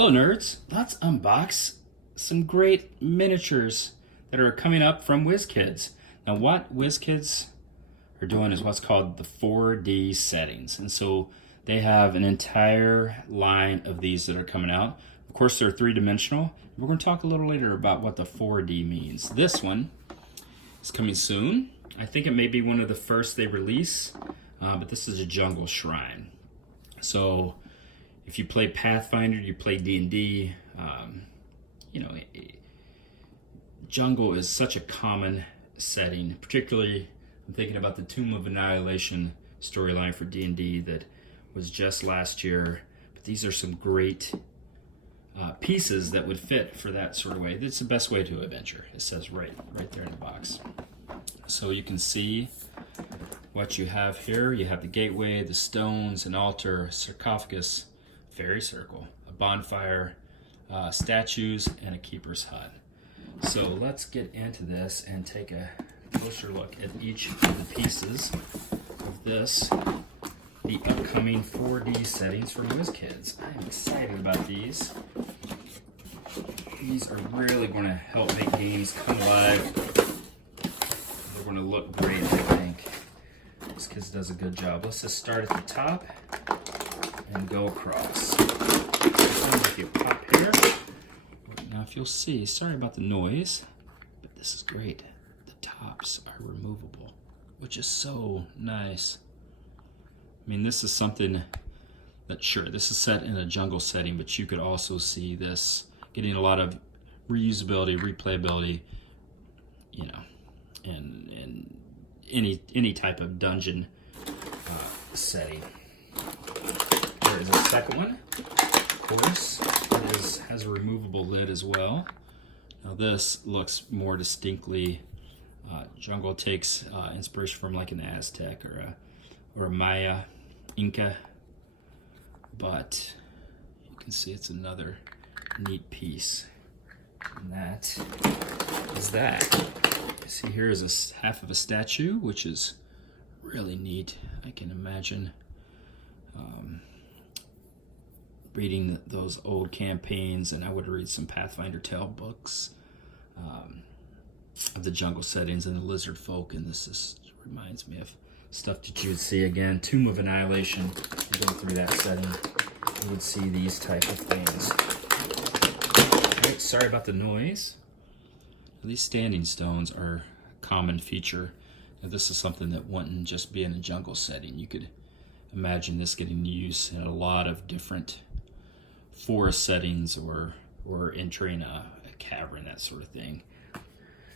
Hello nerds, let's unbox some great miniatures that are coming up from Wizkids. Now what Wizkids are doing is what's called the 4D settings. And so they have an entire line of these that are coming out. Of course they're three-dimensional. We're going to talk a little later about what the 4D means. This one is coming soon. I think it may be one of the first they release, but this is a jungle shrine. So if you play Pathfinder, you play D&D, jungle is such a common setting. Particularly, I'm thinking about the Tomb of Annihilation storyline for D&D that was just last year. But these are some great pieces that would fit for that sort of way. It's the best way to adventure. It says right there in the box. So you can see what you have here. You have the gateway, the stones, an altar, sarcophagus, fairy circle, a bonfire, statues, and a keeper's hut. So let's get into this and take a closer look at each of the pieces of this, the upcoming 4D settings from Wizkids. I'm excited about these. These are really going to help make games come alive. They're going to look great, I think. Wizkids does a good job. Let's just start at the top and go across. If you pop here, now if you'll see, sorry about the noise, but this is great. The tops are removable, which is so nice. I mean, this is something that, sure, this is set in a jungle setting, but you could also see this getting a lot of reusability, replayability, in any type of dungeon setting. There is a second one, of course. It has a removable lid as well. Now this looks more distinctly jungle. Takes inspiration from like an Aztec or a Maya, Inca, but you can see it's another neat piece. And that is that. You see here is half of a statue, which is really neat. I can imagine reading those old campaigns, and I would read some Pathfinder tale books of the jungle settings and the lizard folk, and this just reminds me of stuff that you would see again. Tomb of Annihilation, going through that setting, you would see these type of things. Right, sorry about the noise. These standing stones are a common feature. Now, this is something that wouldn't just be in a jungle setting. You could imagine this getting used in a lot of different forest settings or entering a cavern, that sort of thing.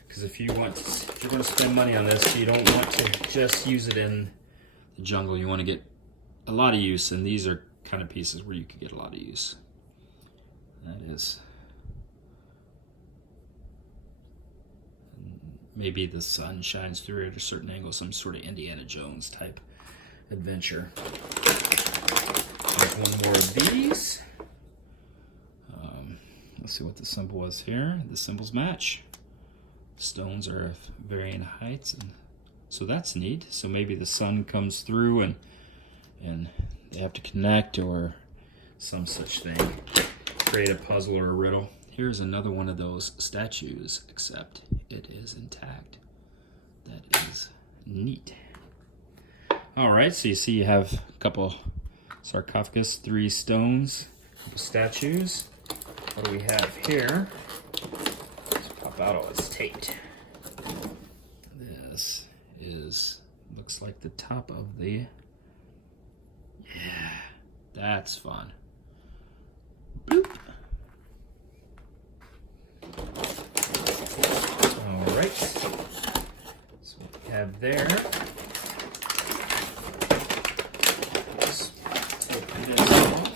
Because if you're going to spend money on this, you don't want to just use it in the jungle. You want to get a lot of use, and these are kind of pieces where you could get a lot of use. That is, maybe the sun shines through it at a certain angle, some sort of Indiana Jones type adventure. Got one more of these. Let's see what the symbol was here. The symbols match. Stones are of varying heights, and so that's neat. So maybe the sun comes through and they have to connect or some such thing. Create a puzzle or a riddle. Here's another one of those statues, except it is intact. That is neat. All right, so you see you have a couple sarcophagus, 3 stones, a couple statues. What do we have here? Let's pop out all it's taped. This looks like the top of the, yeah, that's fun. Boop. All right, so what we have there. Let's take this off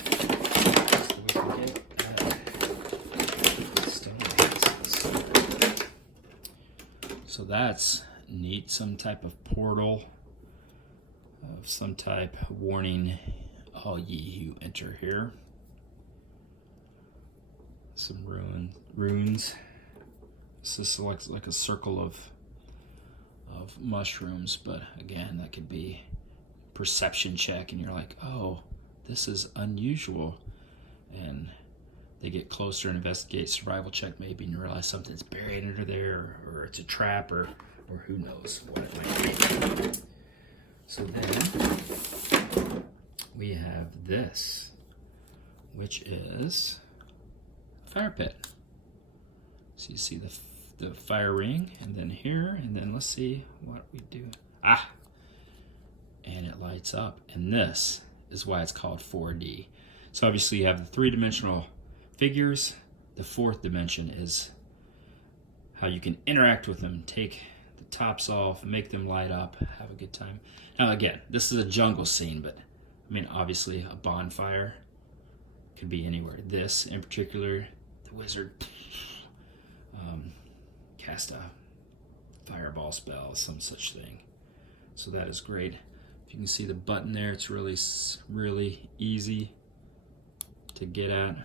so we can get so that's neat. Some type of portal of some type, warning all ye who enter here. Some runes. This looks like a circle of mushrooms, but again, that could be perception check, and you're like, oh, this is unusual. And they get closer and investigate, survival check maybe, and realize something's buried under there, or it's a trap, or who knows what it might be. So then we have this, which is a fire pit. So you see the fire ring, and then here, and then let's see what we do. And it lights up, and this is why it's called 4D. So obviously you have the three-dimensional figures. The fourth dimension is how you can interact with them, take the tops off, make them light up, have a good time. Now again, this is a jungle scene, but I mean obviously a bonfire could be anywhere. This in particular, the wizard cast a fireball spell, some such thing. So that is great. If you can see the button there, it's really easy to get at.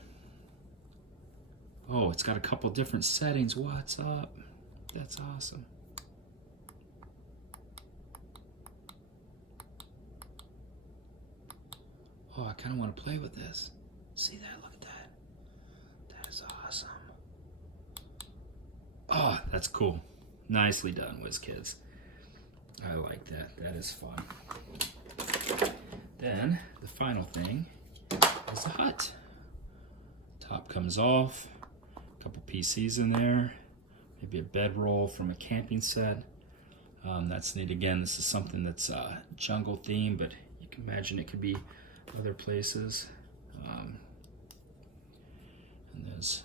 Oh, it's got a couple different settings. What's up? That's awesome. Oh, I kind of want to play with this. See that? Look at that. That is awesome. Oh, that's cool. Nicely done, Wizkids. I like that. That is fun. Then, the final thing is the hut. Top comes off. A couple PCs in there. Maybe a bedroll from a camping set. That's neat. Again, this is something that's jungle themed, but you can imagine it could be other places. And there's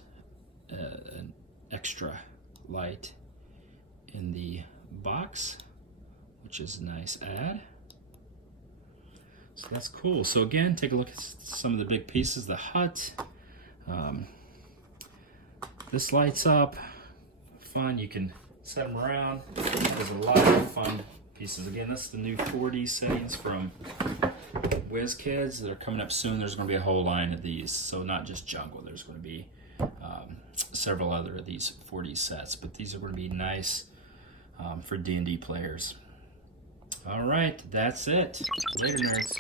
an extra light in the box, which is a nice add. So that's cool. So again, take a look at some of the big pieces. The hut. This lights up. Fun. You can set them around. There's a lot of fun pieces. Again, this is the new 4D settings from Wizkids. They're coming up soon. There's going to be a whole line of these. So not just jungle. There's going to be several other of these 4D sets. But these are going to be nice for D&D players. All right, that's it. Later, nerds.